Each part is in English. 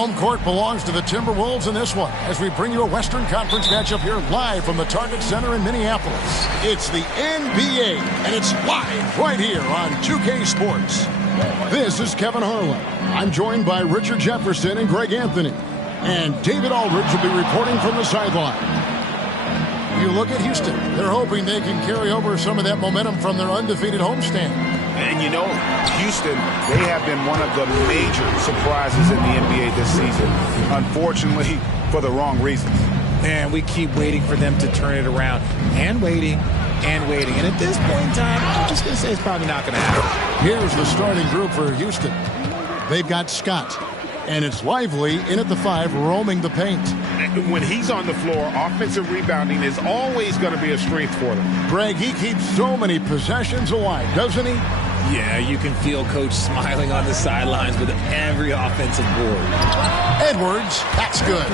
Home court belongs to the Timberwolves in this one as we bring you a Western Conference matchup here live from the Target Center in Minneapolis. It's the NBA, and it's live right here on 2K Sports. This is Kevin Harlan. I'm joined by Richard Jefferson and Greg Anthony. And David Aldridge will be reporting from the sideline. You look at Houston. They're hoping they can carry over some of that momentum from their undefeated homestand. And you know, Houston, they have been one of the major surprises in the NBA this season. Unfortunately, for the wrong reasons. And we keep waiting for them to turn it around. And waiting. And at this point in time, I'm just going to say it's probably not going to happen. Here's the starting group for Houston. They've got Scott. And it's Lively in at the 5, roaming the paint. When he's on the floor, offensive rebounding is always going to be a strength for them. Greg, he keeps so many possessions alive, doesn't he? Yeah, you can feel Coach smiling on the sidelines with every offensive board. Edwards, that's good.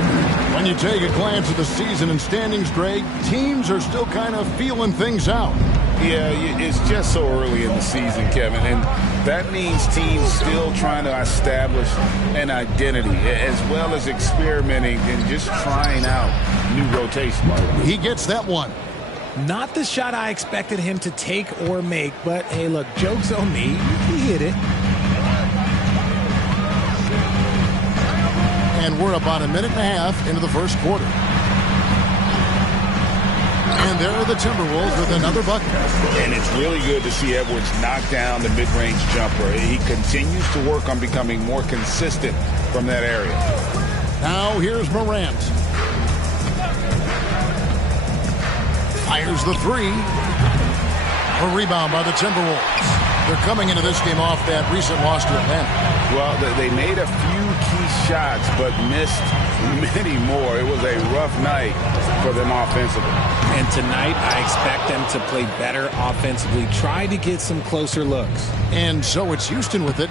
When you take a glance at the season and standings, Greg, teams are still kind of feeling things out. Yeah, it's just so early in the season, Kevin, and that means teams still trying to establish an identity as well as experimenting and just trying out new rotations. He gets that one. Not the shot I expected him to take or make, but hey, look, joke's on me. He hit it. And we're about a minute and a half into the first quarter. And there are the Timberwolves with another bucket. And it's really good to see Edwards knock down the mid-range jumper. He continues to work on becoming more consistent from that area. Now here's Morant. Fires the 3. A rebound by the Timberwolves. They're coming into this game off that recent loss to Atlanta. Well, they made a few key shots, but missed many more. It was a rough night for them offensively. And tonight, I expect them to play better offensively. Try to get some closer looks. And so it's Houston with it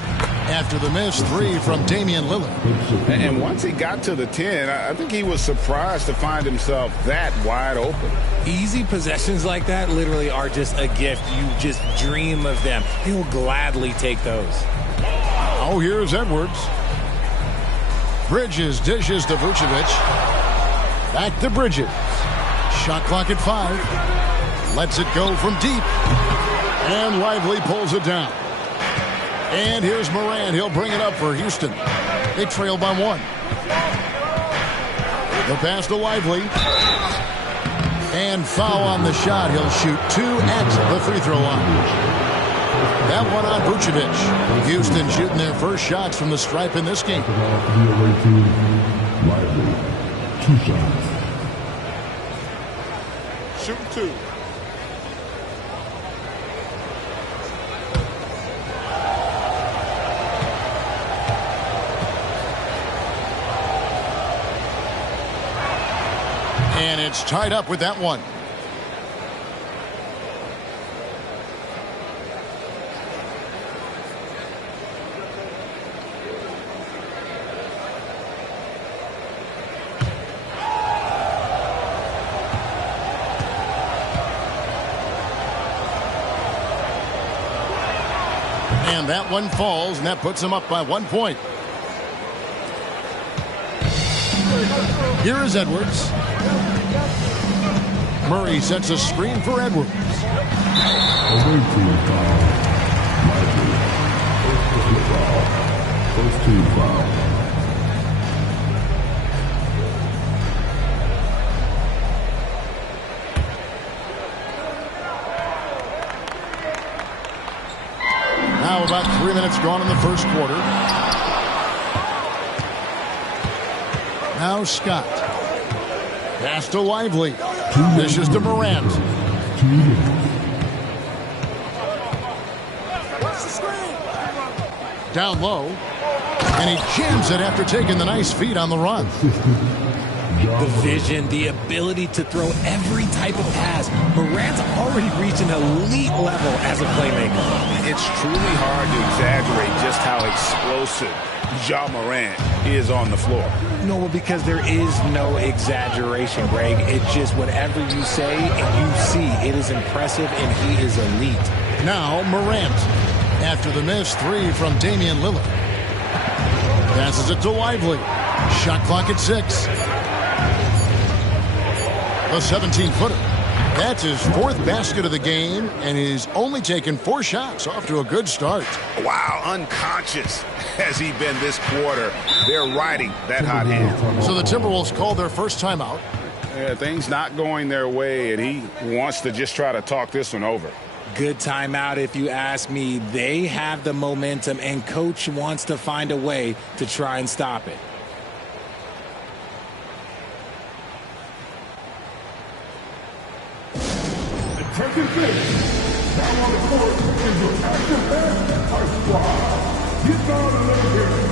after the missed 3 from Damian Lillard. And once he got to the 10, I think he was surprised to find himself that wide open. Easy possessions like that literally are just a gift. You just dream of them. He'll gladly take those. Oh, here's Edwards. Bridges dishes to Vucevic. Back to Bridges. Shot clock at 5. Lets it go from deep. And Lively pulls it down. And here's Morant. He'll bring it up for Houston. They trail by 1. The pass to Lively. And foul on the shot. He'll shoot 2 at the free throw line. That one on Vucevic. Houston shooting their first shots from the stripe in this game. Lively, 2 shots. Shooting 2. And it's tied up with that one. And that one falls, and that puts them up by 1 point. Here is Edwards. Murray sets a screen for Edwards. Away team foul. Lively. First team foul. Now about 3 minutes gone in the first quarter. Now Scott. Pass to Lively. Dishes to Morant. Down low. And he jams it after taking the nice feed on the run. The vision, the ability to throw every type of pass. Morant's already reached an elite level as a playmaker. It's truly hard to exaggerate just how explosive Ja Morant is on the floor. No, because there is no exaggeration, Greg. It's just whatever you say and you see. It is impressive, and he is elite. Now Morant. After the missed 3 from Damian Lillard. Passes it to Lively. Shot clock at 6. The 17-footer. That's his 4th basket of the game, and he's only taken 4 shots. Off to a good start. Wow, unconscious has he been this quarter. They're riding that hot hand. So the Timberwolves called their first timeout. Yeah, things not going their way, and he wants to just try to talk this one over. Good timeout if you ask me. They have the momentum, and Coach wants to find a way to try and stop it. Second base. Now on the court is your active best Ice Squad. Get down and let here.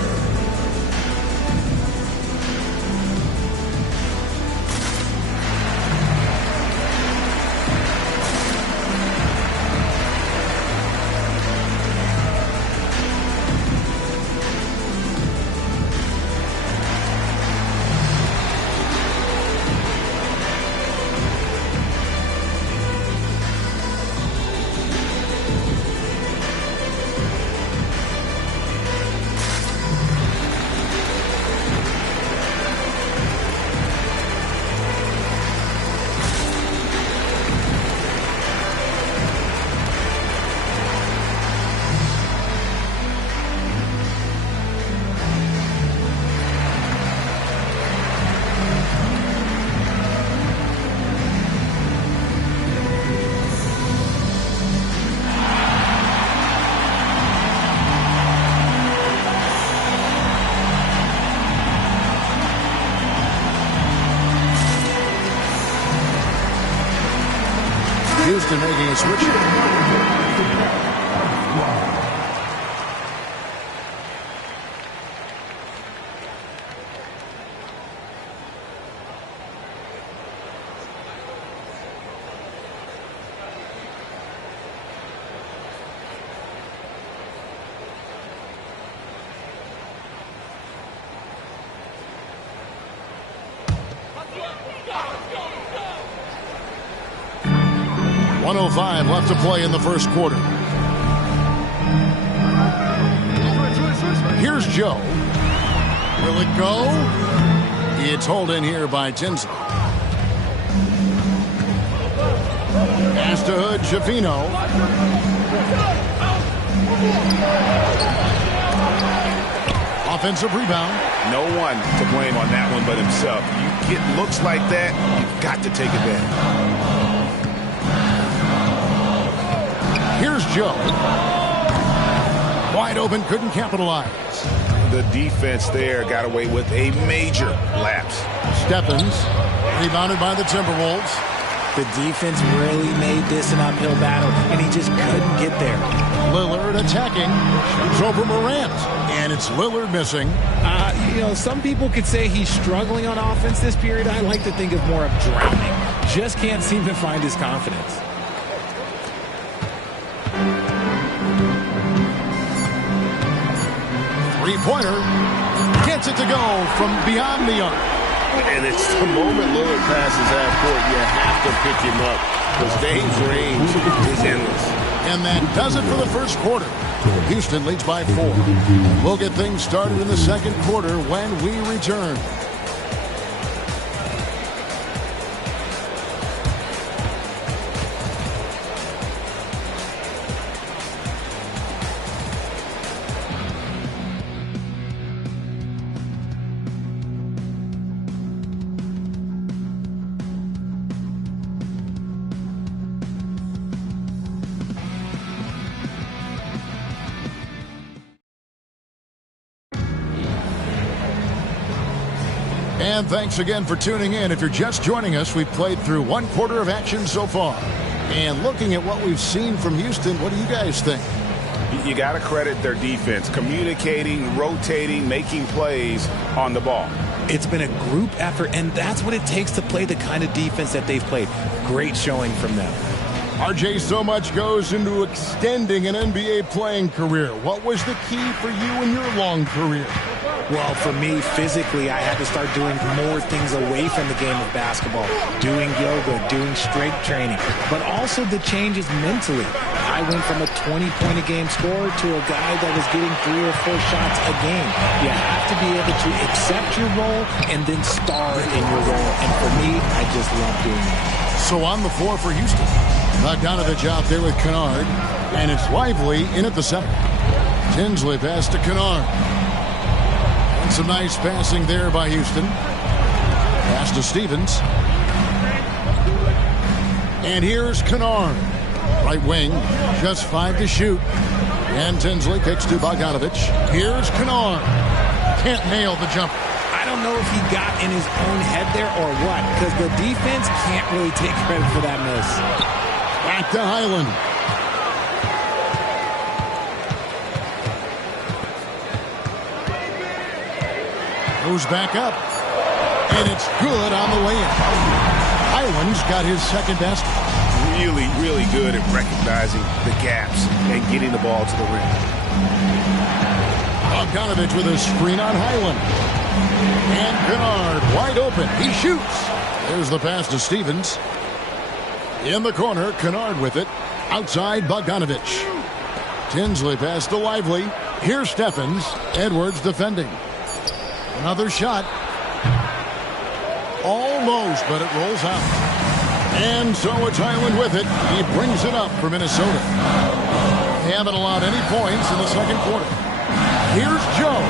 Houston making a switch. .105 left to play in the first quarter. Here's Joe. Will it go? It's hauled in here by Tinsley. Pass to Hood, Schifino. Offensive rebound. No one to blame on that one but himself. You get looks like that, you've got to take advantage. Here's Joe. Wide open, couldn't capitalize. The defense there got away with a major lapse. Stephens, rebounded by the Timberwolves. The defense really made this an uphill battle, and he just couldn't get there. Lillard attacking. Shoots over Morant. And it's Lillard missing. Some people could say he's struggling on offense this period. I like to think of more of drowning. Just can't seem to find his confidence. Three-pointer. Gets it to go from beyond the arc. And it's the moment Lillard passes half court, you have to pick him up. Because Dame's range is endless. And that does it for the first quarter. Houston leads by 4. We'll get things started in the second quarter when we return. And thanks again for tuning in. If you're just joining us, we've played through one quarter of action so far. And looking at what we've seen from Houston, what do you guys think? You got to credit their defense, communicating, rotating, making plays on the ball. It's been a group effort, and that's what it takes to play the kind of defense that they've played. Great showing from them. RJ, so much goes into extending an NBA playing career. What was the key for you in your long career? Well, for me, physically, I had to start doing more things away from the game of basketball, doing yoga, doing strength training, but also the changes mentally. guy went from a 20-point-a-game scorer to a guy that was getting 3 or 4 shots a game. You have to be able to accept your role and then star in your role. And for me, I just love doing that. So on the floor for Houston. Bogdanovich out there with Kennard. And it's Lively in at the center. Tinsley pass to Kennard. And some nice passing there by Houston. Pass to Stevens. And here's Kennard. Right wing, just 5 to shoot. And Tinsley kicks to Bogdanovich. Here's Kennard. Can't nail the jumper. I don't know if he got in his own head there or what, because the defense can't really take credit for that miss. Back to Highland. Goes back up. And it's good on the way in. Highland's got his second basket. Really, really good at recognizing the gaps and getting the ball to the rim. Bogdanovich with a screen on Highland. And Kennard wide open. He shoots. There's the pass to Stevens. In the corner, Kennard with it. Outside, Bogdanovich. Tinsley pass to Lively. Here's Steffens. Edwards defending. Another shot. Almost, but it rolls out. And so it's Highland with it. He brings it up for Minnesota. They haven't allowed any points in the second quarter. Here's Joe.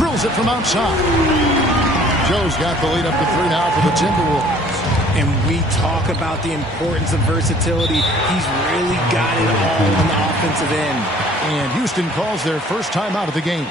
Drills it from outside. Joe's got the lead up to 3 now for the Timberwolves. And we talk about the importance of versatility. He's really got it all on the offensive end. And Houston calls their first time out of the game.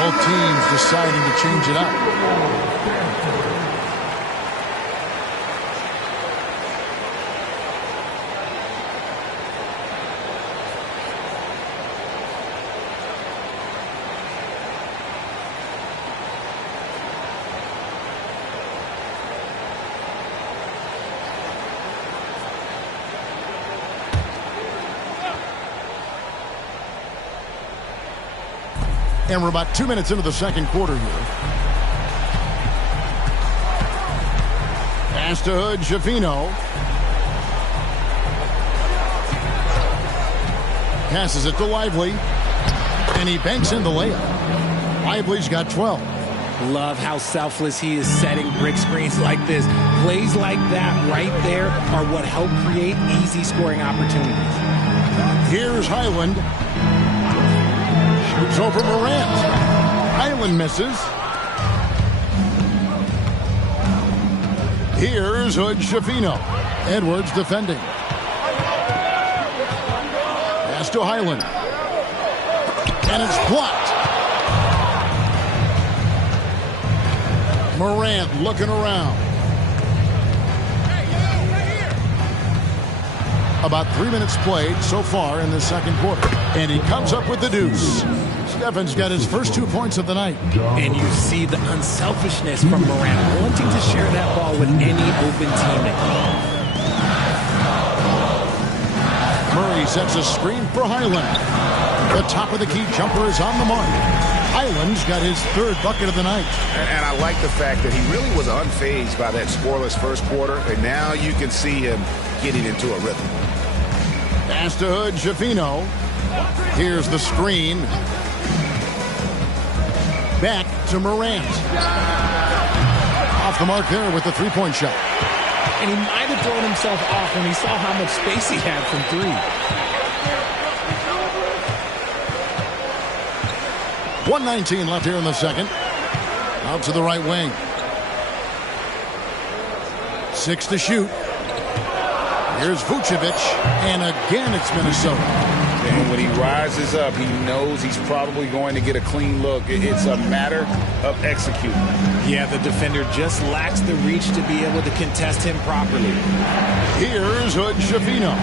Both teams deciding to change it up. And we're about 2 minutes into the second quarter here. Pass to Hood, Schifino. Passes it to Lively. And he banks in the layup. Lively's got 12. Love how selfless he is setting brick screens like this. Plays like that right there are what help create easy scoring opportunities. Here's Highland. Shoots over Morant. Highland misses. Here's Hood, Schifino. Edwards defending. Pass to Highland. And it's blocked. Morant looking around. About 3 minutes played so far in the second quarter. And he comes up with the deuce. Steffens got his first 2 points of the night. And you see the unselfishness from Morant, wanting to share that ball with any open teammate. Murray sets a screen for Highland. The top of the key jumper is on the mark. Highland's got his third bucket of the night. And I like the fact that he really was unfazed by that scoreless first quarter, and now you can see him getting into a rhythm. Pass to Hood, Schifino. Here's the screen. Back to Morant. Off the mark there with the three-point shot. And he might have thrown himself off when he saw how much space he had from three. 1:19 left here in the second. Out to the right wing. 6 to shoot. Here's Vucevic. And again, it's Minnesota. And when he rises up, he knows he's probably going to get a clean look. It's a matter of executing. Yeah, the defender just lacks the reach to be able to contest him properly. Here's Hood, Schifino.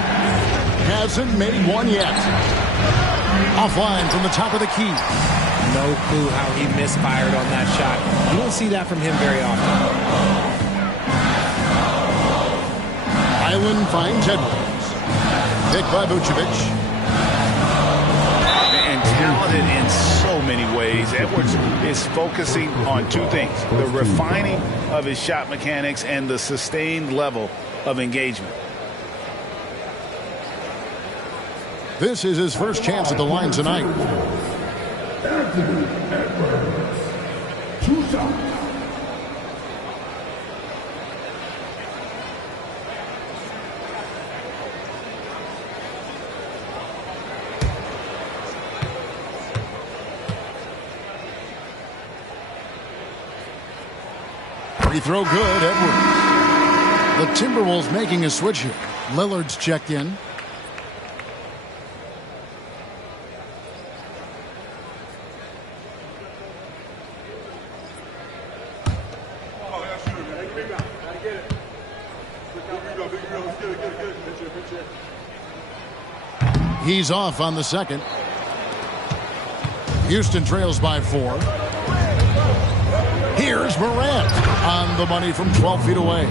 Hasn't made one yet. Offline from the top of the key. No clue how he misfired on that shot. You don't see that from him very often. Highland finds Edwards. Picked by Vucevic. And talented in so many ways. Edwards is focusing on two things: the refining of his shot mechanics and the sustained level of engagement. This is his first chance at the line tonight. Anthony Edwards. 2 shots. Free throw good, Edwards. The Timberwolves making a switch here. Lillard's checked in. He's off on the second. Houston trails by 4. Here's Morant on the money from 12 feet away.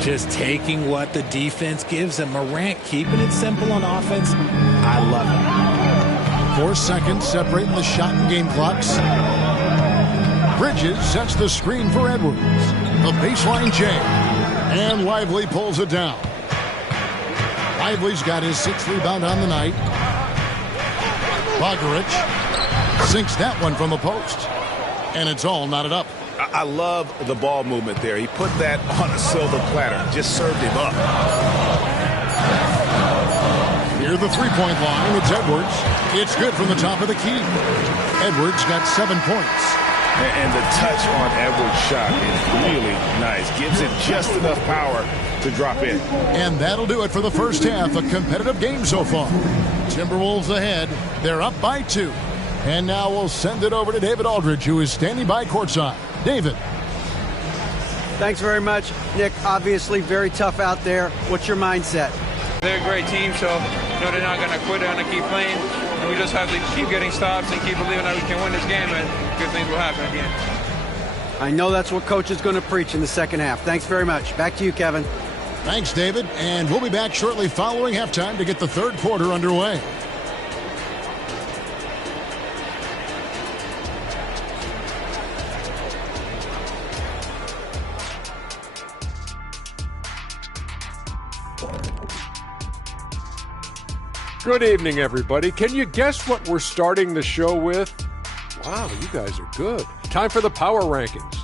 Just taking what the defense gives him. Morant keeping it simple on offense. I love it. 4 seconds separating the shot and game clocks. Bridges sets the screen for Edwards. The baseline jam. And Lively pulls it down. Lively's got his 6th rebound on the night. Bogaric sinks that one from the post. And it's all knotted up. I love the ball movement there. He put that on a silver platter. Just served him up. Near the three-point line, it's Edwards. It's good from the top of the key. Edwards got 7 points. And the touch on Edwards' shot is really nice. Gives it just enough power to drop in. And that'll do it for the first half. A competitive game so far. Timberwolves ahead. They're up by 2. And now we'll send it over to David Aldridge, who is standing by courtside. David. Thanks very much, Nick. Obviously very tough out there. What's your mindset? They're a great team, so they're not going to quit. They're going to keep playing. And we just have to keep getting stops and keep believing that we can win this game, and good things will happen at the end. I know that's what Coach is going to preach in the second half. Thanks very much. Back to you, Kevin. Thanks, David. And we'll be back shortly following halftime to get the third quarter underway. Good evening, everybody. Can you guess what we're starting the show with? Wow, you guys are good. Time for the power rankings.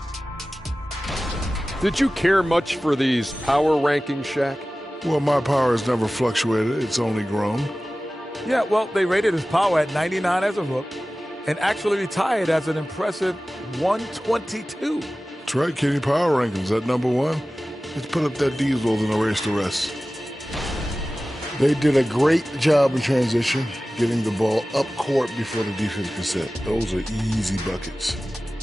Did you care much for these power rankings, Shaq? Well, my power has never fluctuated. It's only grown. Yeah, well, they rated his power at 99 as a rook and actually retired as an impressive 122. That's right, Kenny. Power rankings at number 1. Let's put up that diesel and erase the rest. They did a great job in transition, getting the ball up court before the defense can set. Those are easy buckets.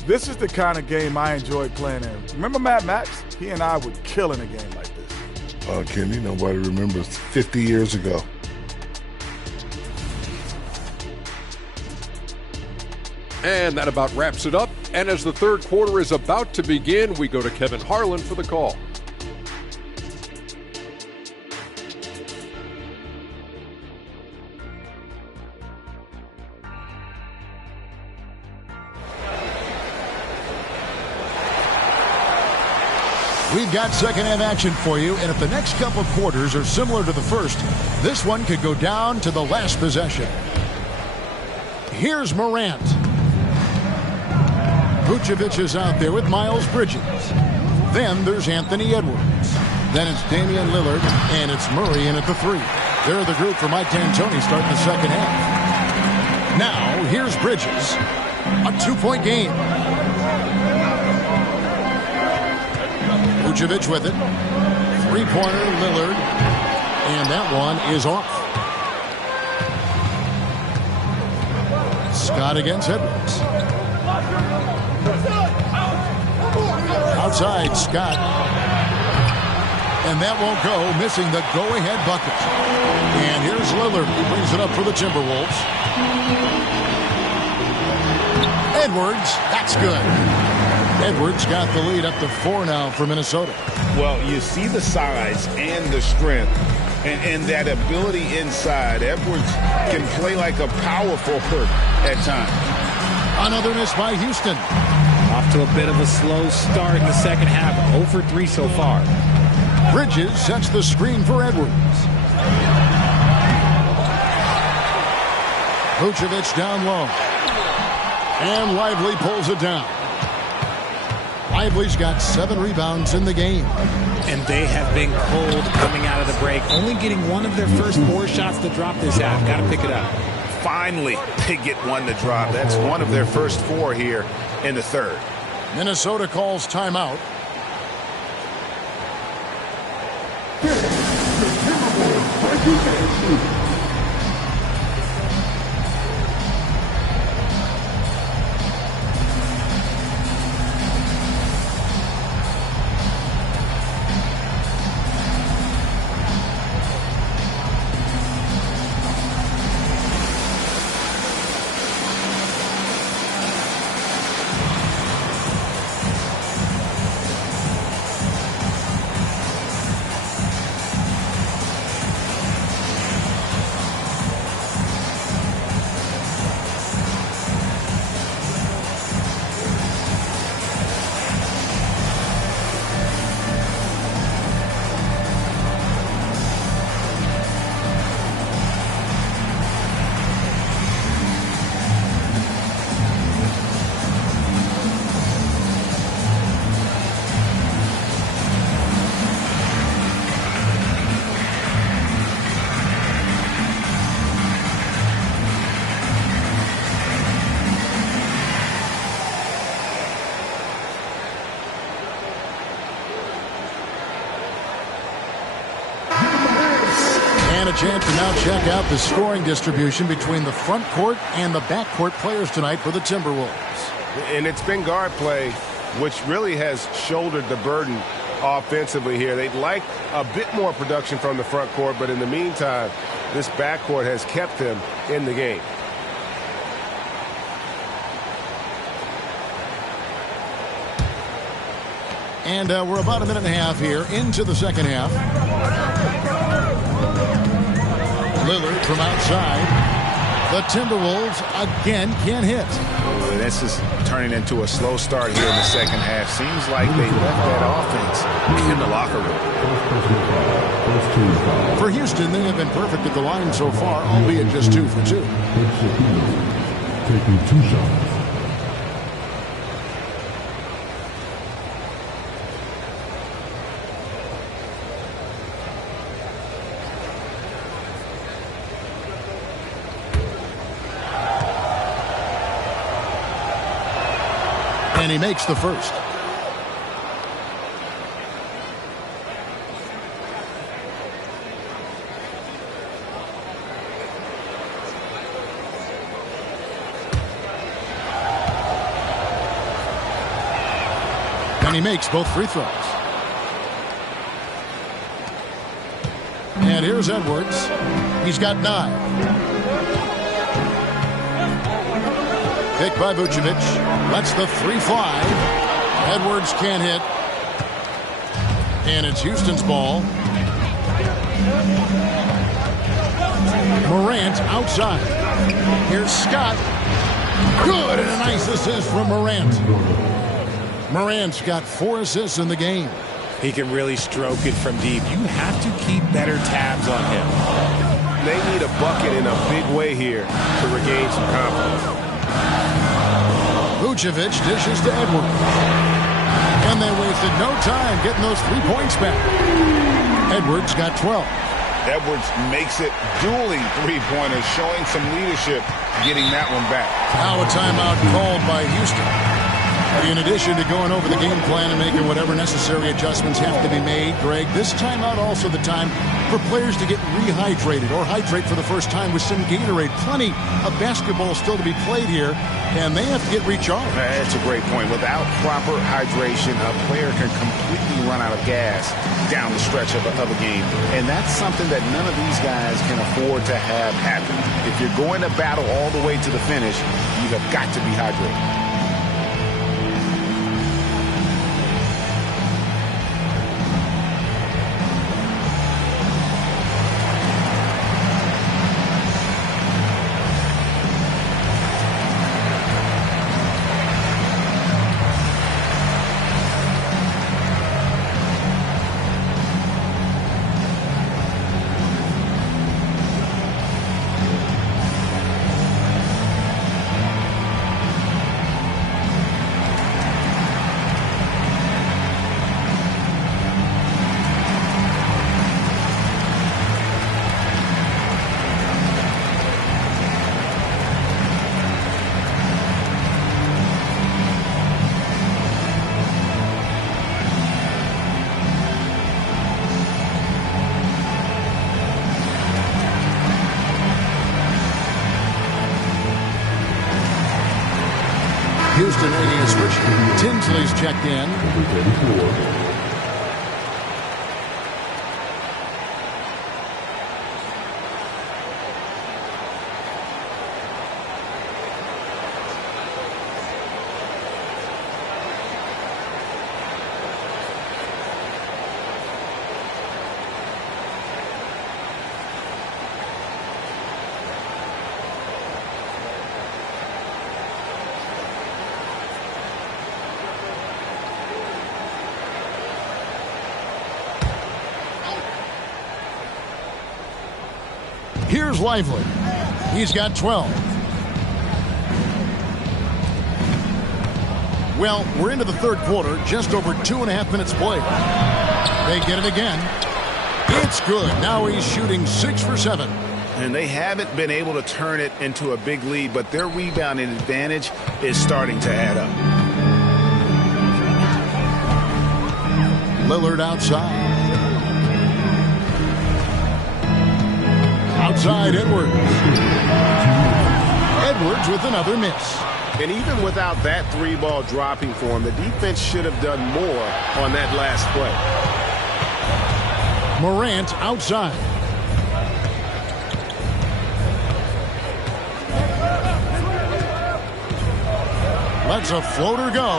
This is the kind of game I enjoyed playing in. Remember Mad Max? He and I would kill in a game like this. Kenny, nobody remembers 50 years ago. And that about wraps it up. And as the third quarter is about to begin, we go to Kevin Harlan for the call. We've got second half action for you, and if the next couple quarters are similar to the first, this one could go down to the last possession. Here's Morant. Vucevic is out there with Miles Bridges. Then there's Anthony Edwards. Then it's Damian Lillard, and it's Murray in at the 3. They're the group for Mike D'Antoni starting the second half. Now, here's Bridges. A 2-point game. Vucevic with it. Three-pointer, Lillard. And that one is off. Scott against Edwards. Outside, Scott. And that won't go, missing the go-ahead bucket. And here's Lillard. He brings it up for the Timberwolves. Edwards, that's good. Edwards got the lead up to 4 now for Minnesota. Well, you see the size and the strength and that ability inside. Edwards can play like a power forward at times. Another miss by Houston. Off to a bit of a slow start in the second half. 0 for 3 so far. Bridges sets the screen for Edwards. Vucevic down low. And Lively pulls it down. Lively's got 7 rebounds in the game. And they have been cold coming out of the break. Only getting one of their first 4 shots to drop this half. Got to pick it up. Finally, they get one to drop. That's one of their first 4 here in the third. Minnesota calls timeout. And a chance to now check out the scoring distribution between the front court and the back court players tonight for the Timberwolves. And it's been guard play, which really has shouldered the burden offensively here. They'd like a bit more production from the front court, but in the meantime, this backcourt has kept them in the game. And we're about a minute and a half here into the second half. Lillard from outside. The Timberwolves again can't hit. This is turning into a slow start here in the second half. Seems like they left that offense in the locker room. For Houston, they have been perfect at the line so far, albeit just 2 for 2. Taking 2 shots. And he makes the first. And he makes both free throws. And here's Edwards. He's got 9. Picked by Vucevic. Lets the 3 fly. Edwards can't hit. And it's Houston's ball. Morant outside. Here's Scott. Good, and a nice assist from Morant. Morant's got 4 assists in the game. He can really stroke it from deep. You have to keep better tabs on him. They need a bucket in a big way here to regain some confidence. Vucevic dishes to Edwards. And they wasted no time getting those 3 points back. Edwards got 12. Edwards makes it dueling three-pointers, showing some leadership, getting that one back. Now a timeout called by Houston. In addition to going over the game plan and making whatever necessary adjustments have to be made, Greg, this timeout also the time for players to get rehydrated or hydrate for the first time with some Gatorade. Plenty of basketball still to be played here, and they have to get recharged. That's a great point. Without proper hydration, a player can completely run out of gas down the stretch of a game. And that's something that none of these guys can afford to have happen. If you're going to battle all the way to the finish, you have got to be hydrated. Houston making a switch. Tinsley's checked in. Here's Lively. He's got 12. Well, we're into the third quarter, just over 2.5 minutes played. They get it again. It's good. Now he's shooting 6 for 7. And they haven't been able to turn it into a big lead, but their rebounding advantage is starting to add up. Lillard outside. Outside Edwards. Edwards with another miss. And even without that three ball dropping for him, the defense should have done more on that last play. Morant outside. Lets a floater go,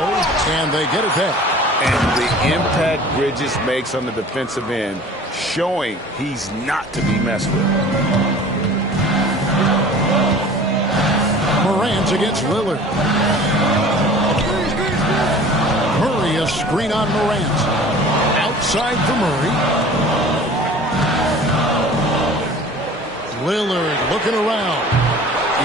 and they get it there. And the impact Bridges makes on the defensive end, showing he's not to be messed with. Morant against Lillard. Murray, a screen on Morant. Outside for Murray. Lillard looking around.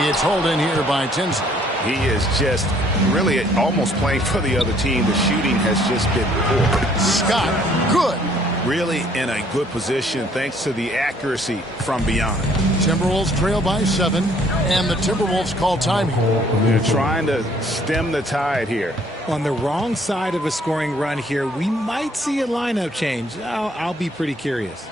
It's hauled in here by Tinsley. He is just really almost playing for the other team. The shooting has just been poor. Scott, good. Really in a good position thanks to the accuracy from beyond. Timberwolves trail by 7, and the Timberwolves call time here. They're trying to stem the tide here. On the wrong side of a scoring run here, we might see a lineup change. I'll be pretty curious.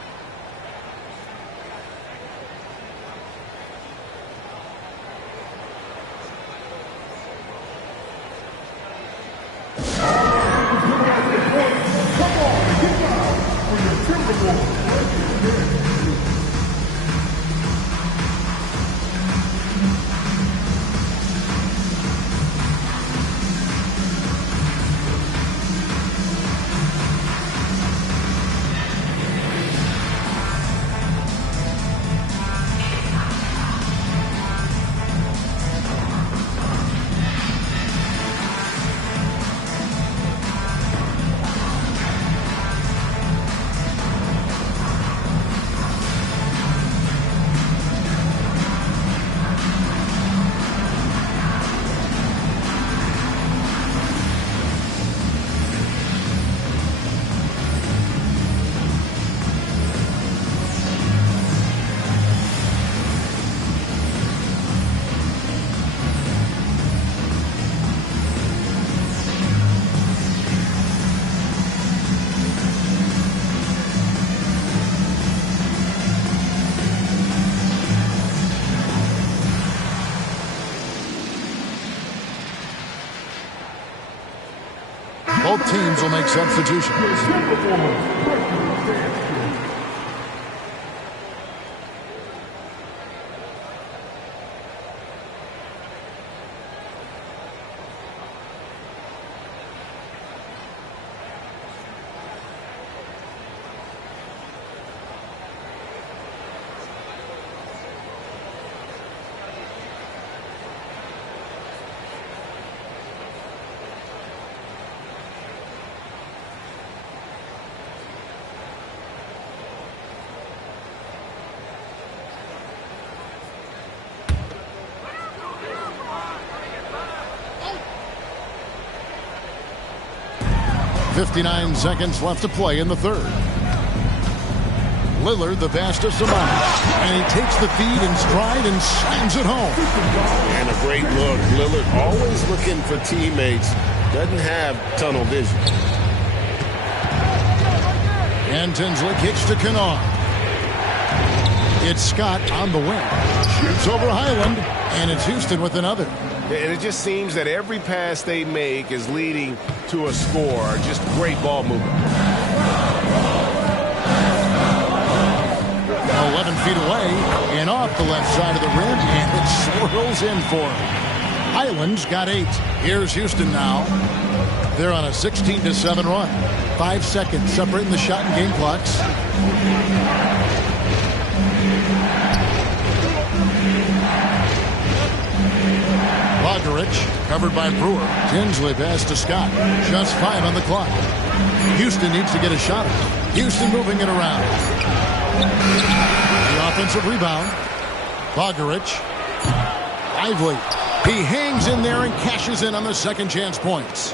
Both teams will make substitutions. .59 seconds left to play in the third. Lillard, the pass to Sabonis, and he takes the feed in stride and slams it home. And a great look. Lillard always looking for teammates. Doesn't have tunnel vision. And Tinsley kicks to Kennard. It's Scott on the wing. Shoots over Highland, and it's Houston with another. And it just seems that every pass they make is leading to a score. Just great ball movement. 11 feet away and off the left side of the rim, and it swirls in for him. Highland's got 8. Here's Houston now. They're on a 16-7 run. 5 seconds separating the shot and game clocks. Bogdanovich covered by Brewer. Tinsley pass to Scott. Just 5 on the clock. Houston needs to get a shot. Houston moving it around. The offensive rebound. Bogdanovich. Lively. He hangs in there and cashes in on the second chance points.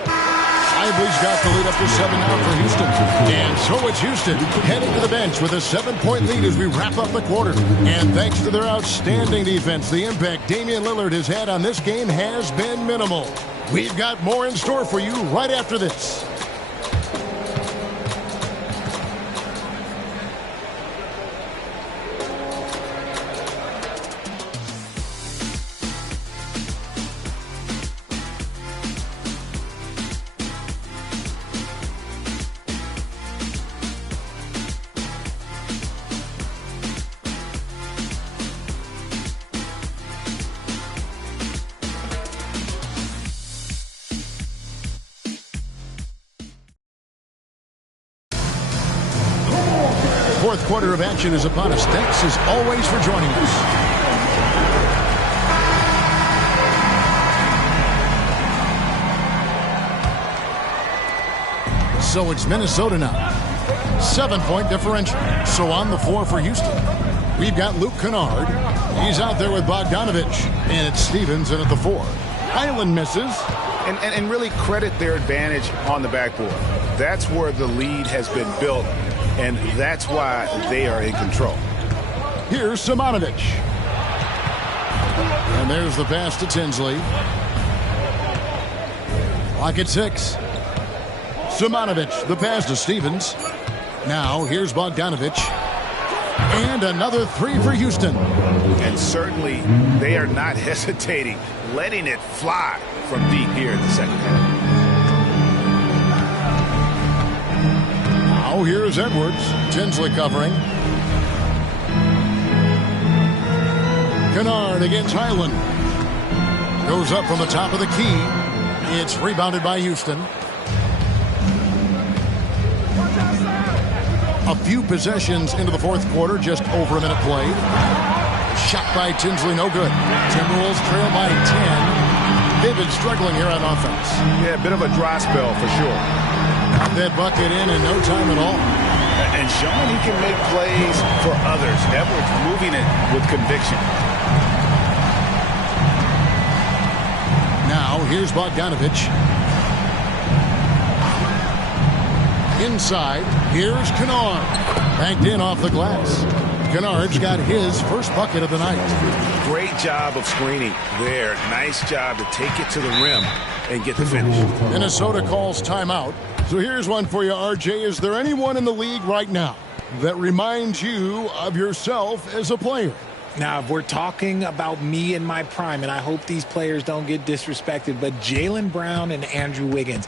Lively's got the lead up to 7 now for Houston. And so it's Houston heading to the bench with a 7-point lead as we wrap up the quarter. And thanks to their outstanding defense, the impact Damian Lillard has had on this game has been minimal. We've got more in store for you right after this. Fourth quarter of action is upon us. Thanks as always for joining us. So it's Minnesota now. 7-point differential. So on the floor for Houston, we've got Luke Kennard. He's out there with Bogdanovich. And it's Stevens in at the 4. Highland misses. And really credit their advantage on the backboard. That's where the lead has been built. And that's why they are in control. Here's Simonovic. And there's the pass to Tinsley. Clock at 6. Simonovic, the pass to Stevens. Now here's Bogdanovich. And another 3 for Houston. And certainly they are not hesitating, letting it fly from deep here in the second half. Now here's Edwards. Tinsley covering. Kennard against Highland. Goes up from the top of the key. It's rebounded by Houston. A few possessions into the fourth quarter, just over a minute played. Shot by Tinsley, no good. Timberwolves trail by 10. They've been struggling here on offense. Yeah, a bit of a dry spell for sure. Got that bucket in no time at all. And showing he can make plays for others. Edwards moving it with conviction. Now, here's Bogdanovich. Inside, here's Kennard. Banked in off the glass. Kennard's got his first bucket of the night. Great job of screening there. Nice job to take it to the rim and get the finish. Minnesota calls timeout. So here's one for you, RJ. Is there anyone in the league right now that reminds you of yourself as a player? Now, if we're talking about me in my prime, and I hope these players don't get disrespected, but Jaylen Brown and Andrew Wiggins,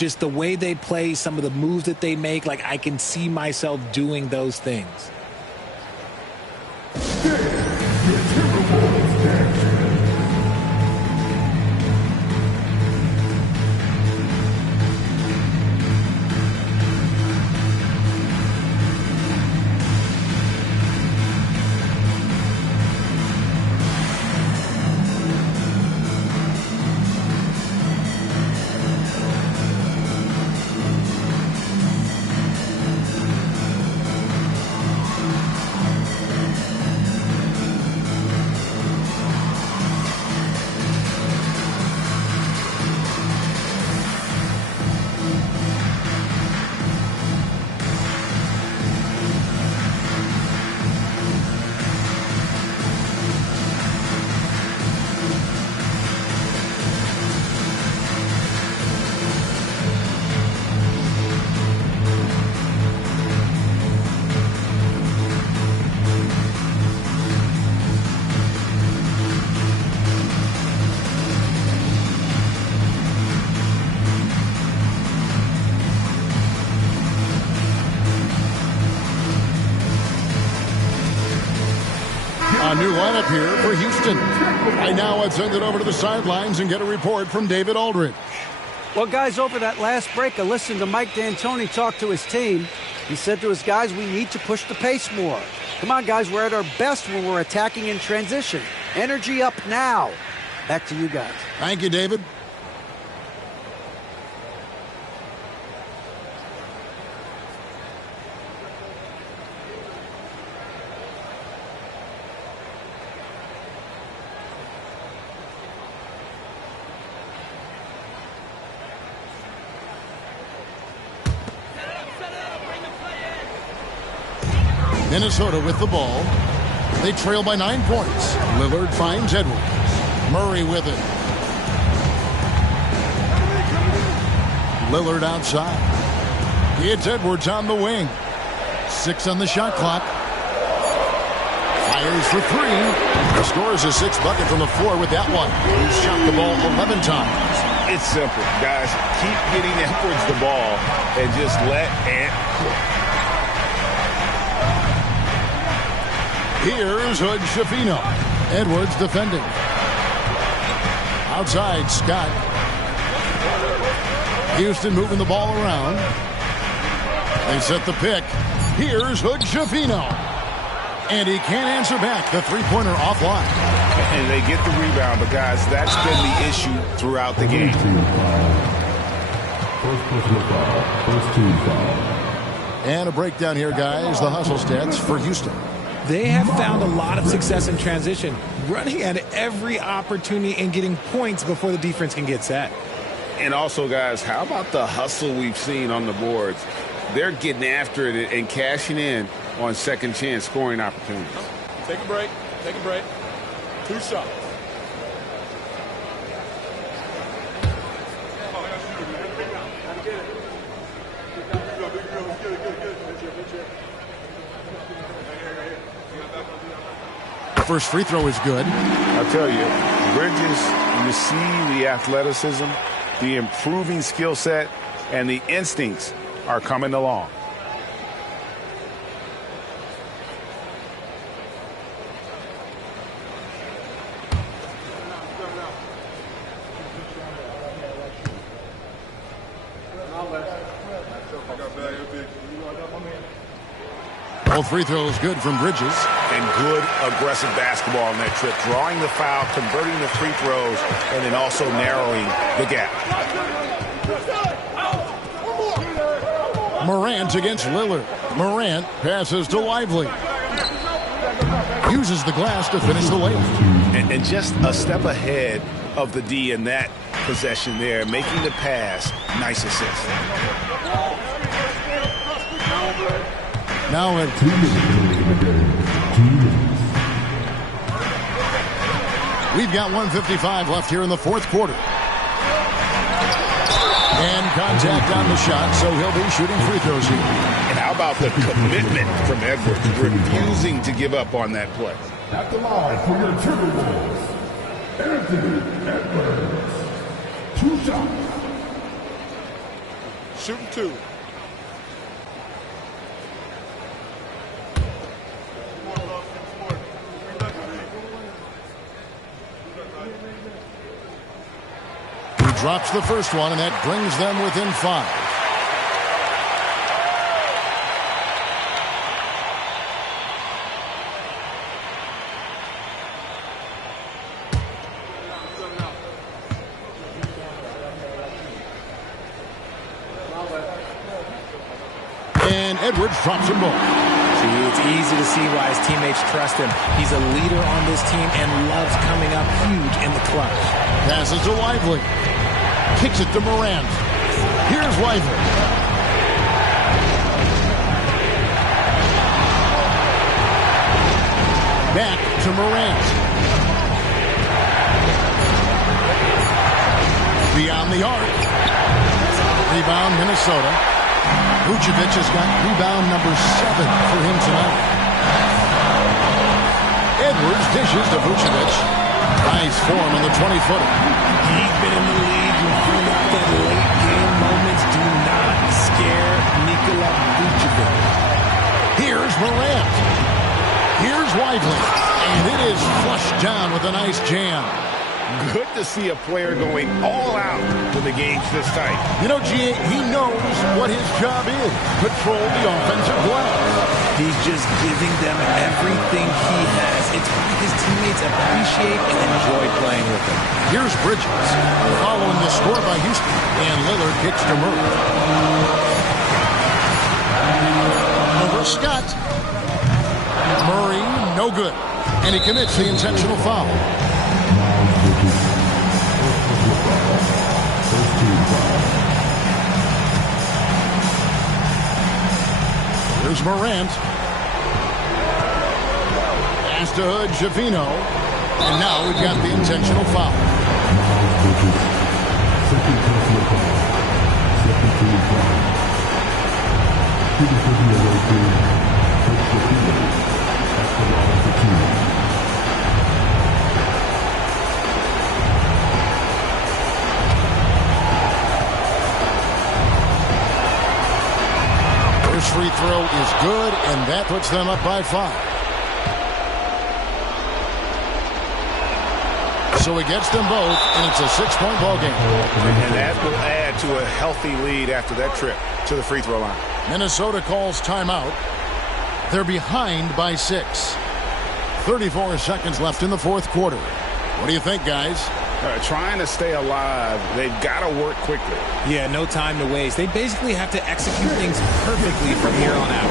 just the way they play, some of the moves that they make, like I can see myself doing those things. A new lineup here for Houston. I now would send it over to the sidelines and get a report from David Aldridge. Well, guys, over that last break, I listened to Mike D'Antoni talk to his team. He said to his guys, we need to push the pace more. Come on, guys, we're at our best when we're attacking in transition. Energy up now. Back to you guys. Thank you, David. Minnesota with the ball. They trail by 9 points. Lillard finds Edwards. Murray with it. Lillard outside. It's Edwards on the wing. 6 on the shot clock. Fires for 3. Scores a 6th bucket from the floor with that one. He's shot the ball 11 times. It's simple, guys. Keep getting Edwards the ball and just let Ant cook. Here's Hood Schifino. Edwards defending. Outside, Scott. Houston moving the ball around. They set the pick. Here's Hood Schifino. And he can't answer back. The three-pointer offline. And they get the rebound, but guys, that's been the issue throughout the game. First team foul. And a breakdown here, guys. The hustle stats for Houston. They have found a lot of success in transition, running at every opportunity and getting points before the defense can get set. And also, guys, how about the hustle we've seen on the boards? They're getting after it and cashing in on second chance scoring opportunities. Take a break. Take a break. 2 shots. First free throw is good. I'll tell you, Bridges, you see the athleticism, the improving skill set, and the instincts are coming along. Both free throws good from Bridges. And good aggressive basketball on that trip. Drawing the foul, converting the free throws, and then also narrowing the gap. Morant against Lillard. Morant passes to Lively. Uses the glass to finish the layup. And just a step ahead of the D in that possession there, making the pass. Nice assist. Now at we've got 1:55 left here in the fourth quarter. And contact on the shot, so he'll be shooting free throws here. And how about the commitment from Edwards, refusing to give up on that play. At the line for your Timberwolves, Anthony Edwards. 2 shots. shooting 2. He drops the first one, and that brings them within 5. And Edwards drops them both. See, it's easy to see why his teammates trust him. He's a leader on this team and loves coming up huge in the clutch. Passes to Lively. Kicks it to Morant. Here's Lively. Back to Morant. Beyond the arc. Rebound, Minnesota. Vucevic has got rebound number 7 for him tonight. Edwards dishes to Vucevic. Nice form on the 20-footer. He's been in the league. You find out that late-game moments do not scare Nikola Vucevic. Here's Morant. Here's Lively. And it is flushed down with a nice jam. Good to see a player going all out when the game's this tight. You know, G.A., he knows what his job is. Control the offensive glass. He's just giving them everything he has. It's why his teammates appreciate and enjoy playing with him. Here's Bridges. Following the score by Houston. And Lillard kicks to Murray. Over Scott. Murray, no good. And he commits the intentional foul. Here's Morant. Pass to Javino. And now we've got the intentional foul. First free throw is good, and that puts them up by 5. So he gets them both, and it's a 6-point ball game. And that will add to a healthy lead after that trip to the free throw line. Minnesota calls timeout. They're behind by 6. 34 seconds left in the fourth quarter. What do you think, guys? Trying to stay alive, they've got to work quickly. Yeah, no time to waste. They basically have to execute things perfectly from here on out.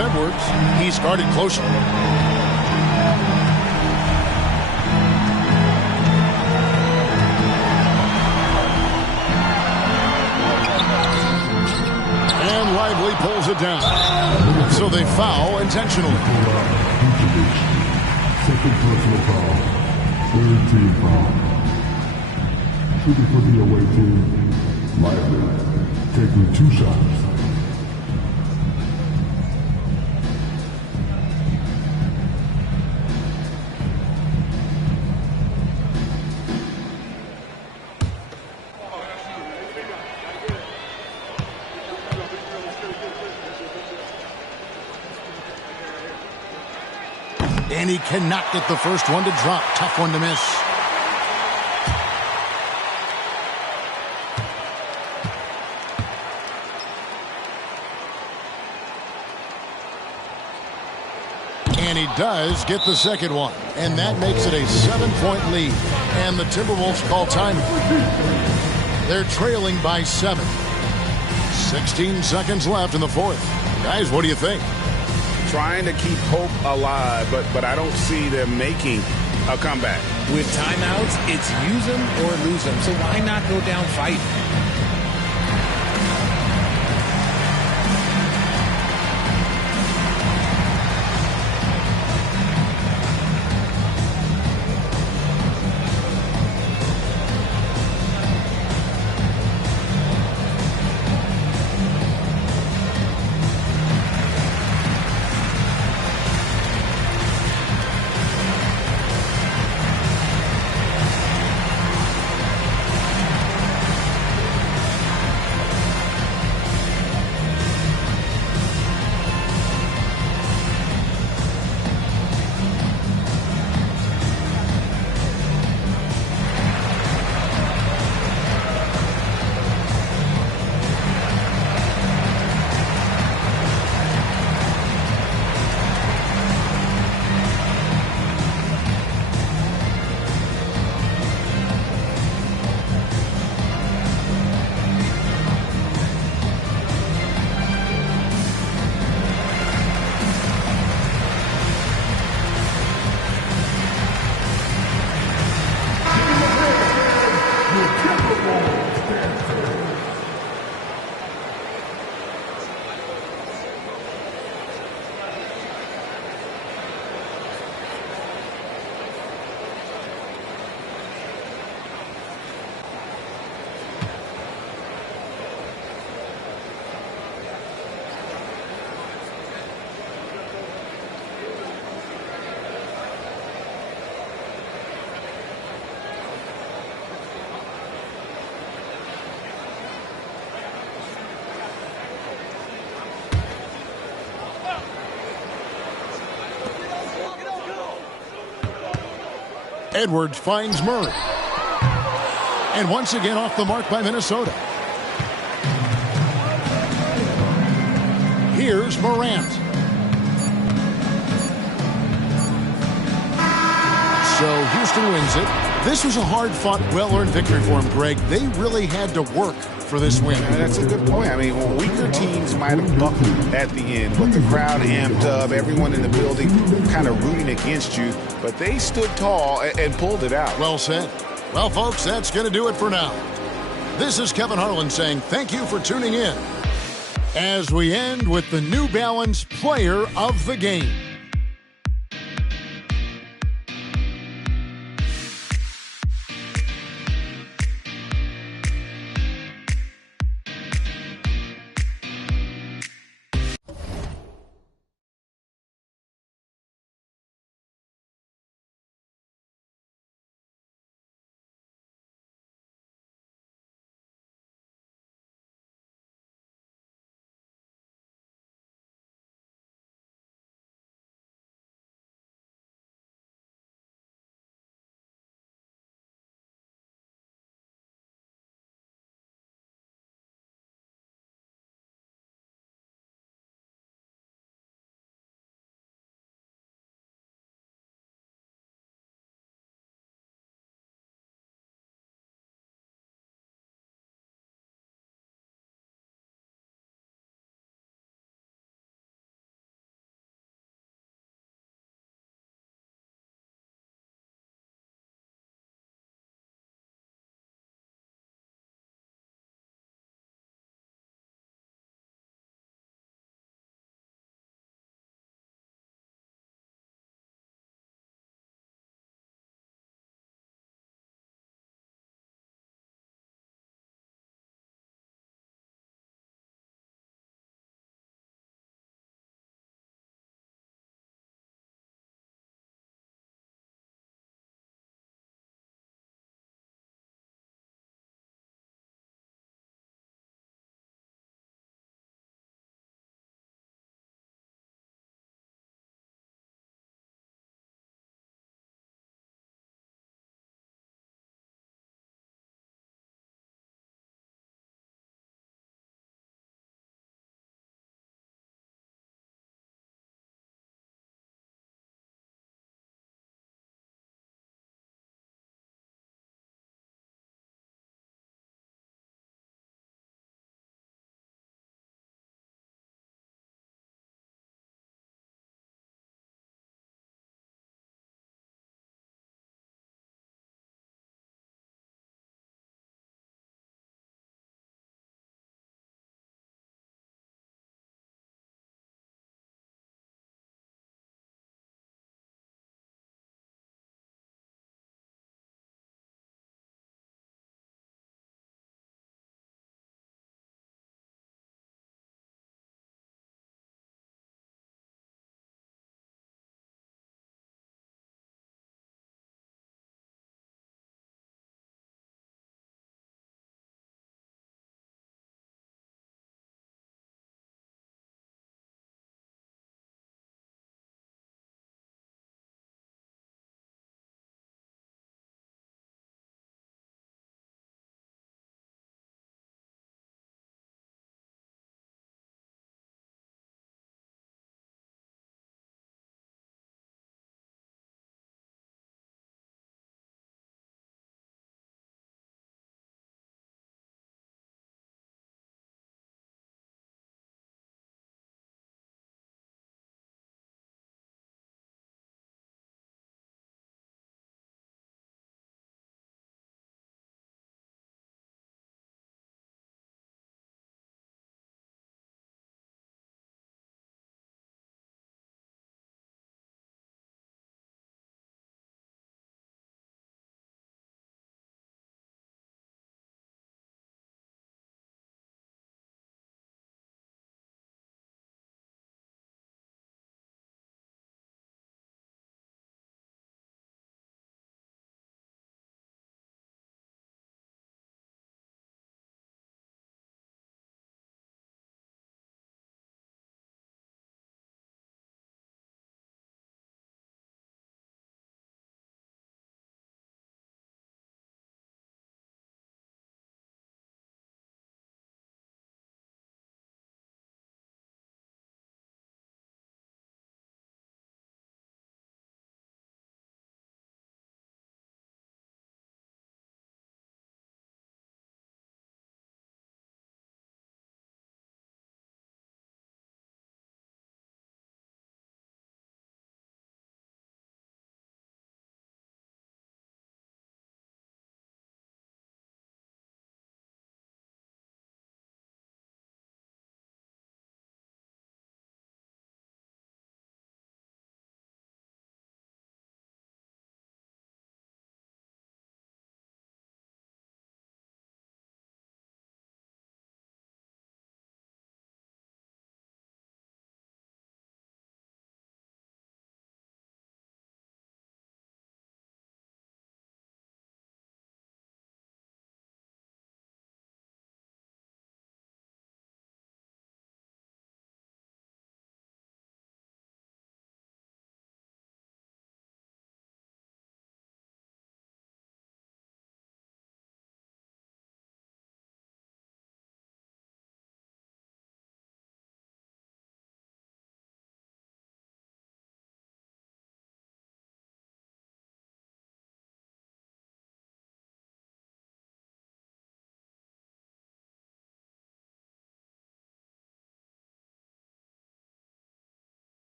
Edwards. He's guarded closely. And Lively pulls it down. So they foul intentionally. Second personal foul. Third team foul. Shooting for the away team. Lively. Taking 2 shots. And he cannot get the first one to drop. Tough one to miss. And he does get the second one. And that makes it a 7-point lead. And the Timberwolves call time. They're trailing by 7. 16 seconds left in the fourth. Guys, what do you think? Trying to keep hope alive, but I don't see them making a comeback. With timeouts, it's use them or lose them. So why not go down fighting? Edwards finds Murray. And once again off the mark by Minnesota. Here's Morant. So Houston wins it. This was a hard-fought, well-earned victory for them, Greg. They really had to work for this win. That's a good point. I mean, weaker teams might have buckled at the end, but the crowd amped up, everyone in the building kind of rooting against you, but they stood tall and pulled it out. Well said. Well, folks, that's going to do it for now. This is Kevin Harlan saying thank you for tuning in as we end with the New Balance Player of the Game.